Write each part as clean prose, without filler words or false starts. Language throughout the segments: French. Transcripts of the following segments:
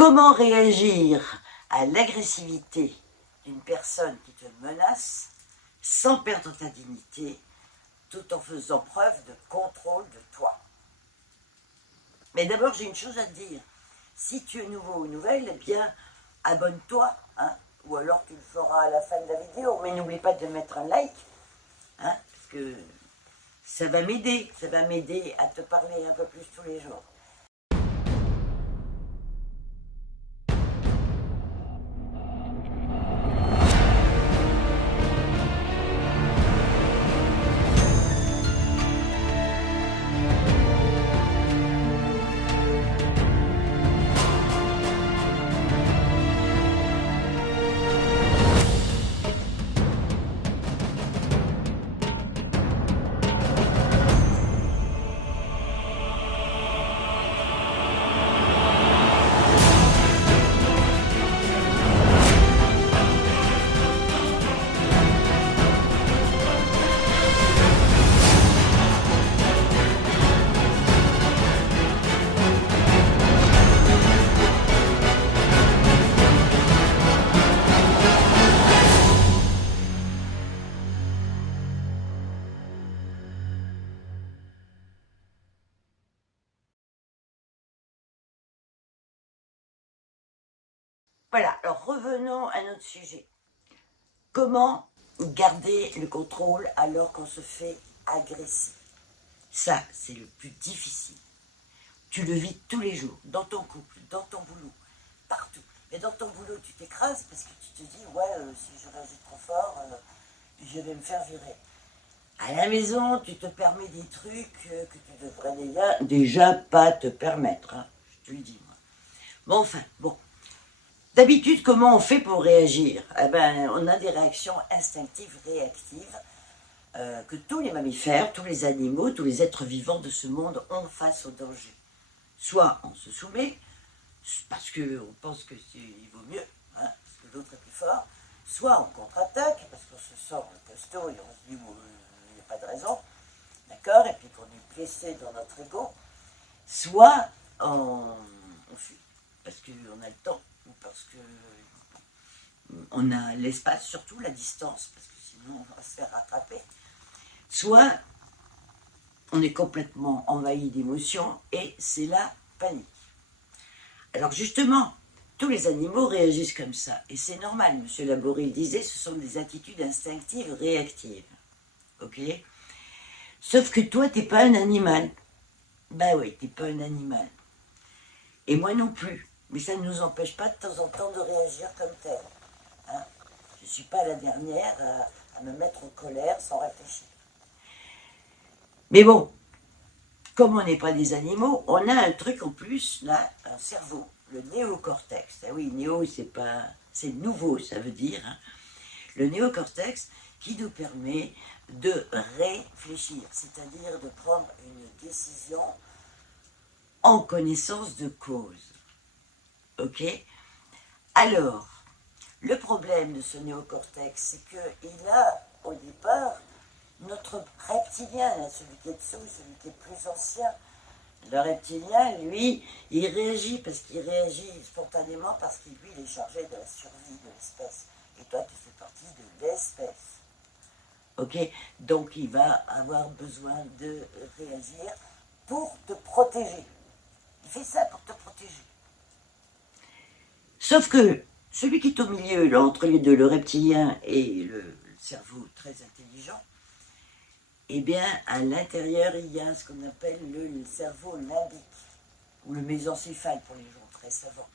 Comment réagir à l'agressivité d'une personne qui te menace sans perdre ta dignité, tout en faisant preuve de contrôle de toi? Mais d'abord, j'ai une chose à te dire. Si tu es nouveau ou nouvelle, eh bien, abonne-toi, hein, ou alors tu le feras à la fin de la vidéo. Mais n'oublie pas de mettre un like, hein, parce que ça va m'aider à te parler un peu plus tous les jours. Voilà, alors revenons à notre sujet. Comment garder le contrôle alors qu'on se fait agresser? Ça, c'est le plus difficile. Tu le vis tous les jours, dans ton couple, dans ton boulot, partout. Mais dans ton boulot, tu t'écrases parce que tu te dis, ouais, si je réagis trop fort, je vais me faire virer. À la maison, tu te permets des trucs que tu devrais déjà pas te permettre, hein, je te le dis, moi. Bon, enfin, bon. D'habitude, comment on fait pour réagir? Eh ben, on a des réactions instinctives, réactives, que tous les mammifères, tous les animaux, tous les êtres vivants de ce monde ont face au danger. Soit on se soumet, parce qu'on pense qu'il vaut mieux, hein, parce que l'autre est plus fort, soit on contre-attaque, parce qu'on se sort le costaud et on se dit, bon, il n'y a pas de raison, d'accord, et puis qu'on est blessé dans notre ego, soit on fuit, parce qu'on a le temps, ou parce qu'on a l'espace, surtout la distance, parce que sinon on va se faire rattraper, soit on est complètement envahi d'émotions et c'est la panique. Alors justement, tous les animaux réagissent comme ça, et c'est normal, M. Laborie disait, ce sont des attitudes instinctives réactives, ok? Sauf que toi, t'es pas un animal. Ben oui, t'es pas un animal. Et moi non plus. Mais ça ne nous empêche pas de temps en temps de réagir comme tel. Hein? Je ne suis pas la dernière à me mettre en colère sans réfléchir. Mais bon, comme on n'est pas des animaux, on a un truc en plus, là, un cerveau, le néocortex. Ah oui, néo, c'est nouveau, ça veut dire. Hein. Le néocortex qui nous permet de réfléchir, c'est-à-dire de prendre une décision en connaissance de cause. Ok? Alors, le problème de ce néocortex, c'est qu'il a, au départ, notre reptilien, celui qui est dessous, celui qui est plus ancien, le reptilien, lui, il réagit parce qu'il réagit spontanément parce qu'il, lui, il est chargé de la survie de l'espèce. Et toi, tu fais partie de l'espèce. Ok? Donc, il va avoir besoin de réagir pour te protéger. Il fait ça pour te protéger. Sauf que celui qui est au milieu, là, entre les deux, le reptilien et le cerveau très intelligent, eh bien, à l'intérieur, il y a ce qu'on appelle le cerveau limbique, ou le mésencéphale pour les gens très savants.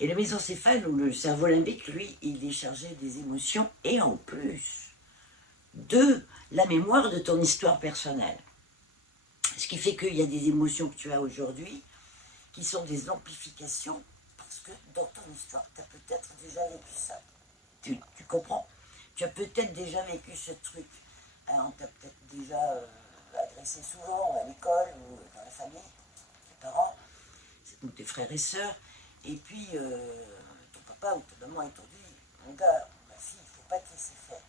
Et le mésencéphale, ou le cerveau limbique, lui, il est chargé des émotions, et en plus de la mémoire de ton histoire personnelle. Ce qui fait qu'il y a des émotions que tu as aujourd'hui, qui sont des amplifications, parce que dans ton histoire, tu as peut-être déjà vécu ça. Tu comprends? Tu as peut-être déjà vécu ce truc. Alors, on t'a peut-être déjà agressé souvent à l'école ou dans la famille, tes parents, ou tes frères et sœurs, et puis ton papa ou ta maman t'ont dit, mon gars, ma fille, il ne faut pas te laisser faire.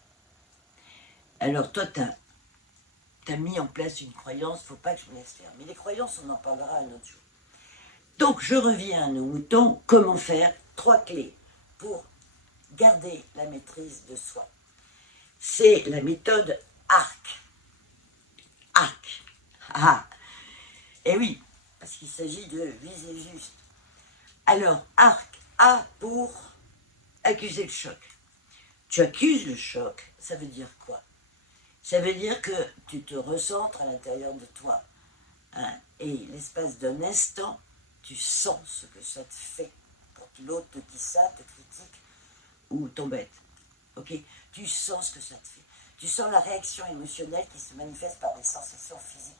Alors toi, tu as mis en place une croyance, il ne faut pas que je me laisse faire. Mais les croyances, on en parlera un autre jour. Donc, je reviens à nos moutons. Comment faire? 3 clés pour garder la maîtrise de soi. C'est la méthode ARC. ARC. Ah, et oui, parce qu'il s'agit de viser juste. Alors, ARC, A pour accuser le choc. Tu accuses le choc, ça veut dire quoi? Ça veut dire que tu te recentres à l'intérieur de toi. Hein, et l'espace d'un instant, tu sens ce que ça te fait. Quand l'autre te dit ça, te critique ou t'embête. Ok? Tu sens ce que ça te fait. Tu sens la réaction émotionnelle qui se manifeste par des sensations physiques.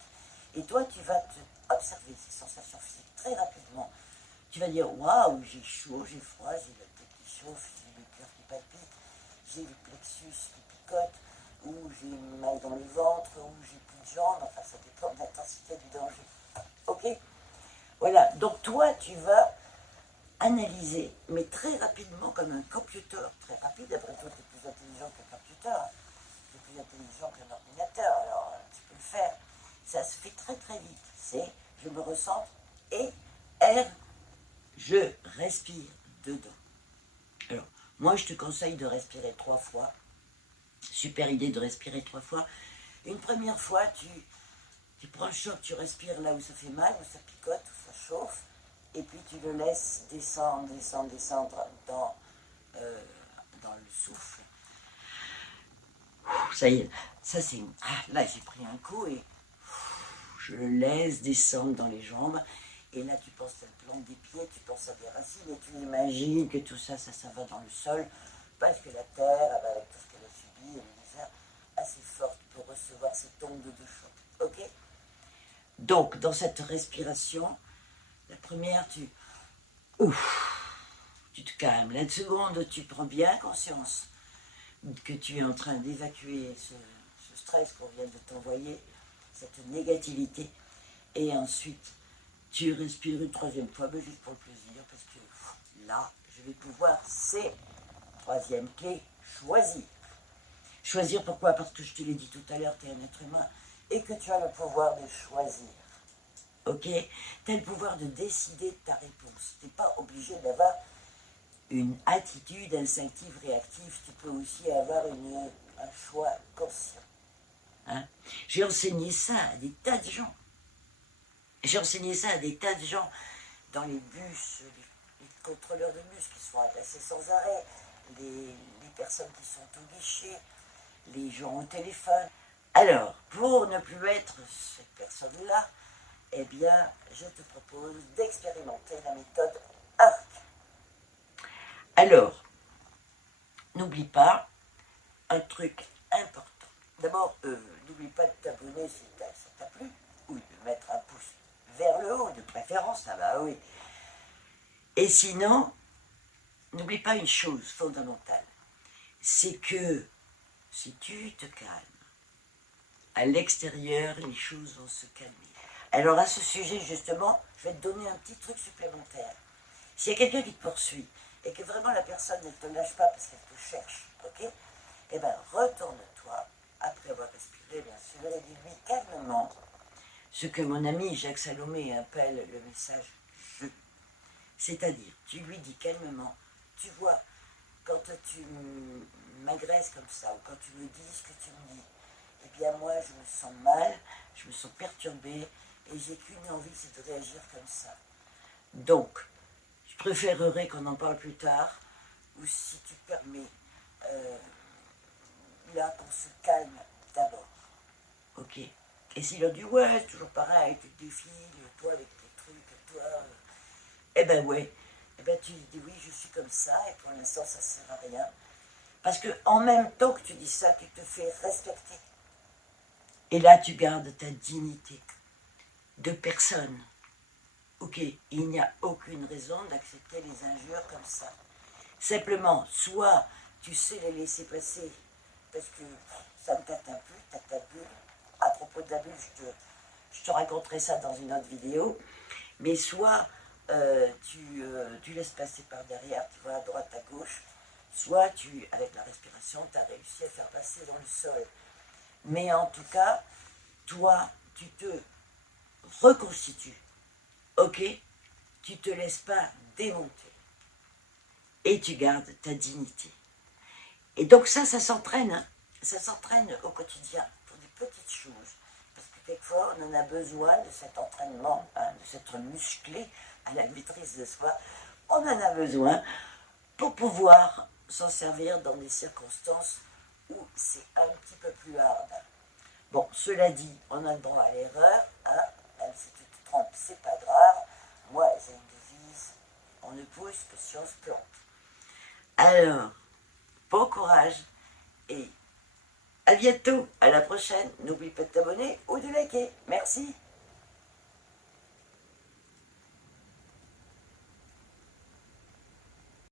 Et toi, tu vas te observer ces sensations physiques très rapidement. Tu vas dire, waouh, j'ai chaud, j'ai froid, j'ai la tête qui chauffe, j'ai le cœur qui palpite, j'ai le plexus qui picote, ou j'ai mal dans le ventre, ou j'ai plus de jambes, enfin ça dépend de l'intensité du danger. Ok? Voilà, donc toi tu vas analyser, mais très rapidement comme un computer, très rapide, après tout tu es plus intelligent qu'un computer, tu es plus intelligent qu'un ordinateur, alors tu peux le faire. Ça se fait très très vite, c'est je me ressens et R, je respire dedans. Alors, moi je te conseille de respirer 3 fois. Super idée de respirer 3 fois. Une première fois, tu prends le choc, tu respires là où ça fait mal, où ça picote, où ça chauffe, et puis tu le laisses descendre, descendre, descendre dans le souffle. Ça y est, ça c'est... Ah, là j'ai pris un coup et je le laisse descendre dans les jambes. Et là tu penses à la plante des pieds, tu penses à des racines et tu imagines que tout ça, ça va dans le sol, parce que la terre, avec tout ce qu'elle a subi, elle est déjà assez forte pour recevoir cette onde de choc. Ok? Donc, dans cette respiration, la première, tu te calmes. La seconde, tu prends bien conscience que tu es en train d'évacuer ce stress qu'on vient de t'envoyer, cette négativité. Et ensuite, tu respires une 3e fois, mais juste pour le plaisir, parce que là, je vais pouvoir, c'est 3e clé, choisir. Choisir pourquoi? Parce que je te l'ai dit tout à l'heure, tu es un être humain et que tu as le pouvoir de choisir. Ok? Tu as le pouvoir de décider de ta réponse. Tu n'es pas obligé d'avoir une attitude instinctive, réactive. Tu peux aussi avoir un choix conscient. Hein? J'ai enseigné ça à des tas de gens. J'ai enseigné ça à des tas de gens dans les bus, les contrôleurs de bus qui sont agressés sans arrêt, les personnes qui sont au guichet, les gens au téléphone. Alors, pour ne plus être cette personne-là, eh bien, je te propose d'expérimenter la méthode ARC. Alors, n'oublie pas un truc important. D'abord, n'oublie pas de t'abonner si ça t'a plu, ou de mettre un pouce vers le haut, de préférence, ça va, oui. Et sinon, n'oublie pas une chose fondamentale, c'est que si tu te calmes, à l'extérieur, les choses vont se calmer. Alors à ce sujet, justement, je vais te donner un petit truc supplémentaire. S'il y a quelqu'un qui te poursuit, et que vraiment la personne ne te lâche pas parce qu'elle te cherche, ok? Eh bien, retourne-toi, après avoir respiré, bien sûr, et dis-lui calmement ce que mon ami Jacques Salomé appelle le message « je ». C'est-à-dire, tu lui dis calmement, tu vois, quand tu m'agresses comme ça, ou quand tu me dis ce que tu me dis, eh bien moi je me sens mal, je me sens perturbée, et j'ai qu'une envie, c'est de réagir comme ça. Donc, je préférerais qu'on en parle plus tard, ou si tu permets, là qu'on se calme d'abord. Ok? Et s'il a dit, ouais, c'est toujours pareil, tu te défiles, toi avec tes trucs, toi... Eh ben ouais, eh ben tu dis oui, je suis comme ça, et pour l'instant ça ne sert à rien. Parce que en même temps que tu dis ça, tu te fais respecter. Et là, tu gardes ta dignité de personne. Ok, il n'y a aucune raison d'accepter les injures comme ça. Simplement, soit tu sais les laisser passer, parce que ça ne t'atteint plus, t'as ta bulle. À propos de la bulle, je te raconterai ça dans une autre vidéo. Mais soit tu laisses passer par derrière, tu vas à droite, à gauche, soit avec la respiration, tu as réussi à faire passer dans le sol. Mais en tout cas, toi, tu te reconstitues. Ok? tu te laisses pas démonter et tu gardes ta dignité. Et donc ça s'entraîne, hein. Ça s'entraîne au quotidien pour des petites choses. Parce que quelquefois, on en a besoin de cet entraînement, hein, de s'être musclé à la maîtrise de soi. On en a besoin pour pouvoir s'en servir dans des circonstances où c'est un petit peu plus hard. Bon, cela dit, on a le droit à l'erreur, hein, même si tu te trompes, c'est pas grave. Moi, j'ai une devise, on ne pousse que si on se plante. Alors, bon courage et à bientôt, à la prochaine. N'oublie pas de t'abonner ou de liker. Merci.